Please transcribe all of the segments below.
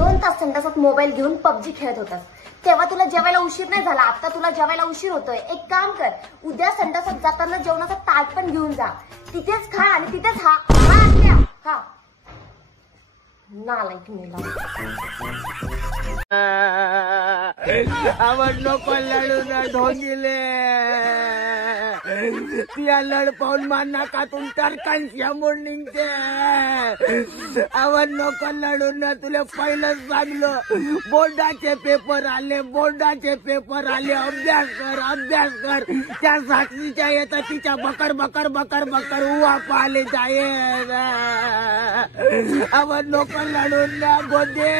2 तास संडासात मोबाईल घेऊन पबजी खेळत होतास, तेव्हा तुला जेवायला उशीर नाही झाला, आता तुला जेवायला उशीर होतोय. एक काम कर, उद्या संडासात जाताना जेवणाचा ताट पण घेऊन जा, तिथेच खा आणि तिथेच हा नालायक मेला. आवाज नको लढून ढोंगिले तिला लढ पाहून मान नाकातून टरकांच्या मोडणींचे आवाज नको लढून. तुला पहिलंच सांगलो, बोर्डाचे पेपर आले, अभ्यास कर. त्या साक्षीच्या येतात तिच्या बकर उवा पाले जाये. आवाज नको लढून ना गोदे.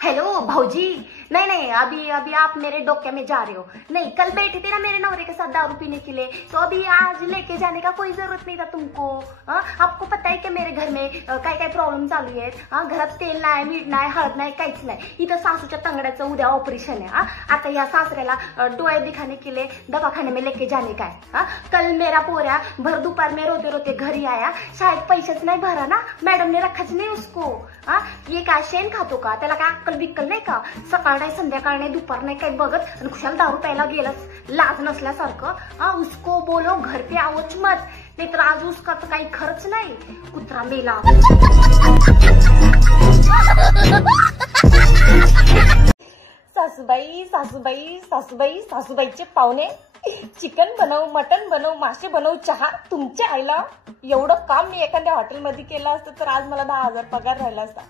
हेलो भाऊजी, नहीं अभी आप मेरे डोके में जा रहे हो. नहीं, कल बैठे थे ना मेरे नौरे के साथ दारू पीने के लिए, तो अभी आज लेके जाने का कोई जरूरत नहीं था तुमको. आपको पता है कि मेरे घर में काय प्रॉब्लेम चालू आहेत. घरात तेल नाही, मीठ नाही, हळद नाही, काहीच नाही. इथं सासूच्या तंगड्याचं उद्या ऑपरेशन आहे. आता या सासऱ्याला डोळे दिखाने के लिए दवाखाने में लेके जाने का है. कल मेरा पोऱ्या भर दोपहर में रोते रोते घरी आया, शायद पैसेच नाही भरा ना, मॅडम ने रखाच नाही उसको. ये काय शेण खातो का, त्याला काय अक्कल बिक्कल नाही का. सकाळ नाही, संध्याकाळ नाही, दुपार नाही काही बघत आणि खुशाल दारू प्यायला गेलास लाज नसल्यासारखं. उसको बोलो घर पे आवच मत, नाही तर आज उसका तर काही खर्च नाही. कुत्रा मेला. सासूबाईचे पाहुणे, चिकन बनव, मटन बनव, मासे बनव, चहा. तुमच्या आईला एवढं काम मी एखाद्या हॉटेलमध्ये केलं असतं तर आज मला 10,000 पगार राहिला असता.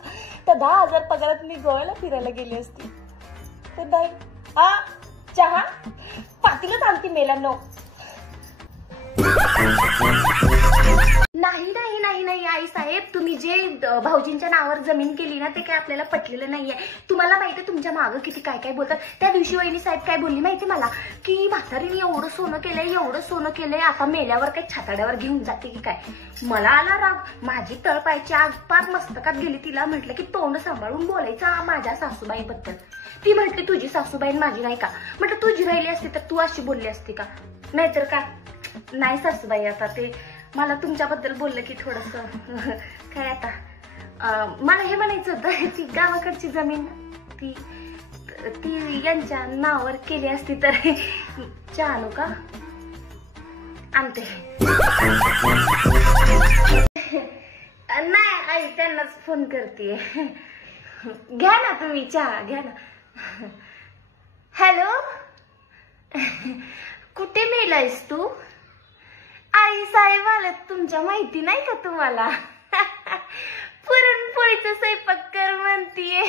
त्या 10,000 पगारात मी गोव्याला फिरायला गेली असती. तर बाई चहा पातीलच आणती मेलांनो. नाही आई साहेब, तुम्ही जे भाऊजींच्या नावावर जमीन केली ना ते काय आपल्याला पटलेलं नाहीये. तुम्हाला माहितीये तुमच्या मागं किती काय बोलतात. त्या दिवशी वहिनी साहेब काय बोलली माहिती मला, की म्हातारीने एवढं सोनं केलंय, आता मेल्यावर काही छाताड्यावर घेऊन जाते की काय. मला आला राग, माझी तळपायची आग पार मस्तकात गेली. तिला म्हटलं की तोंड सांभाळून बोलायचा माझ्या सासूबाईबद्दल. ती म्हटली तुझी सासूबाई माझी नाही का. म्हटलं तुझी राहिली असती तर तू अशी बोलली असती का. नाहीतर काय. नाही सासूबाई, आता ते मला तुमच्याबद्दल बोललं की थोडस काय. आता मला हे म्हणायचं होतं की गावाकडची जमीन ती यांच्या नावावर केली असती तर चहा आणू का. आणते. नाही आई, त्यांनाच फोन करते. घ्या ना तुम्ही चहा, घ्या ना. हॅलो, कुठे मेलायस तू. आई साहेब आल्यात तुमच्या, माहिती नाही का तुम्हाला. पुरणपोळीचा स्वयंपाक कर म्हणतीये.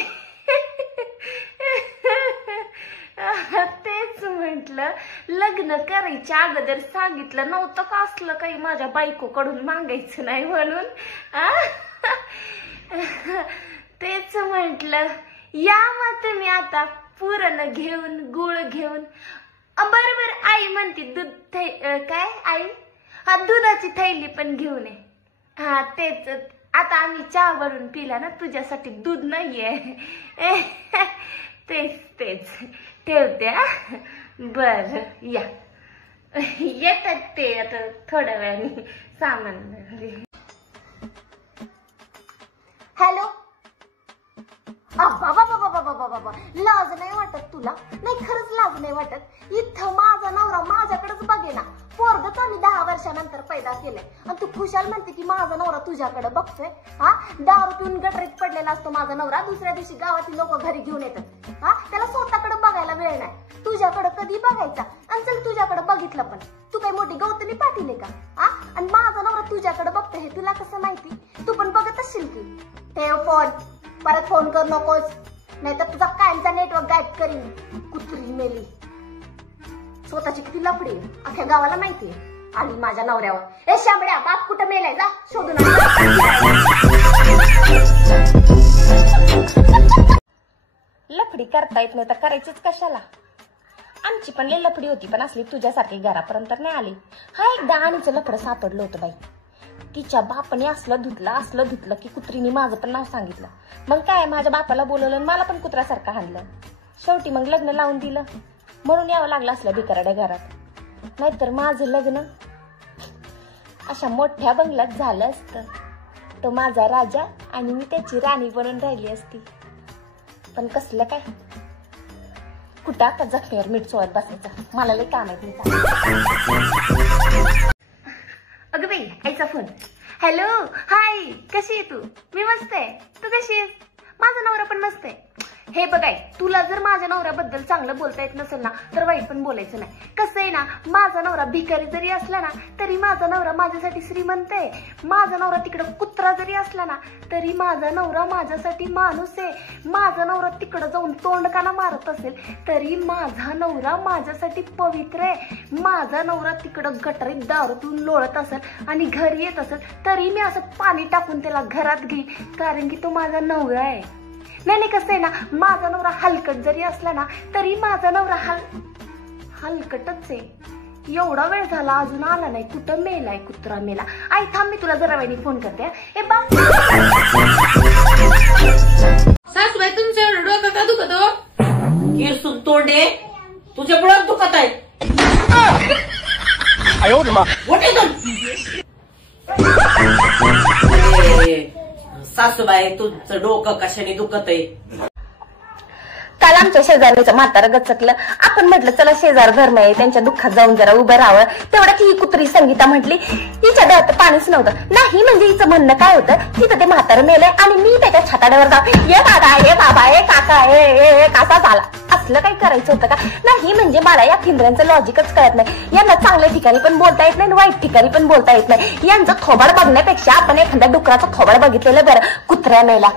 तेच म्हटलं, लग्न करायच्या अगोदर सांगितलं नव्हतं का असलं काही माझ्या बायकोकडून मागायचं नाही म्हणून. तेच म्हटलं या मग तुम्ही आता पुरण घेऊन, गुळ घेऊन. बरोबर आई म्हणते दूध काय आई, दुधाची थैली पण घेऊन ये. तेच आता आम्ही चहा बनवून पिला ना, तुझ्यासाठी दूध नाहीये. तेच ठेवते. बर या, येतात ते आता थोड्या वेळाने सामान. हॅलो. बाबा लाज नाही वाटत तुला. नाही खरंच लाज नाही वाटत. इथं माझा नवरा माझ्याकडेच बघे ना. पोरगच आम्ही 10 वर्षानंतर पैदा केलंय आणि तू खुशाल म्हणते की माझा नवरा तुझ्याकडे बघतोय. दारू पिऊन गटरीत पडलेला असतो माझा नवरा. दुसऱ्या दिवशी गावातील लोक घरी घेऊन येतात. त्याला स्वतःकडे बघायला वेळ नाही. तुझ्याकडे कधी बघायचा. आणि चल तुझ्याकडे बघितलं पण तू काही मोठी गौतमी पाटील आहे का. आणि माझा नवरा तुझ्याकडे बघतोय हे तुला कसं माहिती. तू पण बघत असशील की. ठेव फोन, परत फोन करू नकोस, नाहीतर तुझा कायमचा नेटवर्क गायब करीन. कुत्री मेली. स्वतःची किती लफडी अख्ख्या गावाला माहितीये. आली माझ्या नवऱ्यावर. ए शांबड्या, बाप कुठं मेलाय, जा शोधून. लफडी करता येत नाही तर करायचीच कशाला. आमची पण लई लफडी होती, पण असली तुझ्यासारखी घरापर्यंत नाही आली. एकदा आणीचं लफडं सापडलं होतं बाई. तिच्या बापाने असलं धुतलं की कुत्रीने माझं पण नाव सांगितलं. मग काय, माझ्या बापाला बोलवलं आणि मला पण कुत्र्यासारखं हाणलं. शेवटी मग लग्न लावून दिलं म्हणून यावं लागलं असल्या भिकाऱ्या घरात. नाहीतर माझं लग्न अशा मोठ्या बंगल्यात झालं असतं. तो माझा राजा आणि मी त्याची राणी बनून राहिली असती. पण कसलं काय, कुठं आता जखमीवर मीठ चोळत बसायचं, मला लय काम आहे तुमचा. अगं बाई, आईचा फोन. हॅलो, हाय, कशी आहे तू? मी मस्त आहे, तू कशी आहेस? माझा नवरा पण मस्त आहे. हे बघाय, तुला जर माझ्या नवऱ्याबद्दल चांगलं बोलता येत नसेल ना तर वाईट पण बोलायचं नाही. कसं आहे ना, माझा नवरा भिकारी जरी असला ना तरी माझा नवरा माझ्यासाठी श्रीमंत आहे. माझा नवरा तिकडं कुत्रा जरी असला ना तरी माझा नवरा माझ्यासाठी माणूस आहे. माझा नवरा तिकडं जाऊन तोंडकाना मारत असेल तरी माझा नवरा माझ्यासाठी पवित्र आहे. माझा नवरा तिकडं गटारीत दारू पिऊन लोळत असेल आणि घरी येत असेल तरी मी असं पाणी टाकून त्याला घरात घेईन, कारण की तो माझा नवरा आहे. नाही, कसं आहे ना, माझा नवरा हलकट जरी असला ना तरी माझा नवरा हलकटच आहे. एवढा वेळ झाला अजून आला नाही, कुठं मेलाय कुत्रा मेला. आई थांब, मी तुला जरा वेळी फोन करते. ए बाप, सासूबाई तुमच्या एवढं डोकं का दुखत हो? किरसून तोंडे तुझ्या पुढं दुखत आहे. सासूबाई तुमचं डोकं कशाने दुखत आहे? काल आमच्या शेजारीचं म्हातारं गचकलं. आपण म्हटलं चला शेजार धर्म आहे, त्यांच्या दुःखात जाऊन जरा उभं राहावं. तेवढ्यात ही कुत्री संगीता म्हटली, हिच्या डोळ्यात पाणीच नव्हतं. नाही म्हणजे हिचं म्हणणं काय होतं, तिथं ते म्हातारं मेलंय आणि मी त्याच्या छाताड्यावर जाऊ, ये दादा, ये बाबा, ये काका, हे कसा झाला. असलं काही करायचं होतं का? नाही म्हणजे मला या फिंद्रांचं लॉजिकच कळत नाही. यांना चांगल्या ठिकाणी पण बोलता येत नाही, वाईट ठिकाणी पण बोलता येत नाही. यांचं थोबाड बघण्यापेक्षा आपण एखाद्या डुकराचं थोबाड बघितलेलं बरं. कुत्र्या मेला.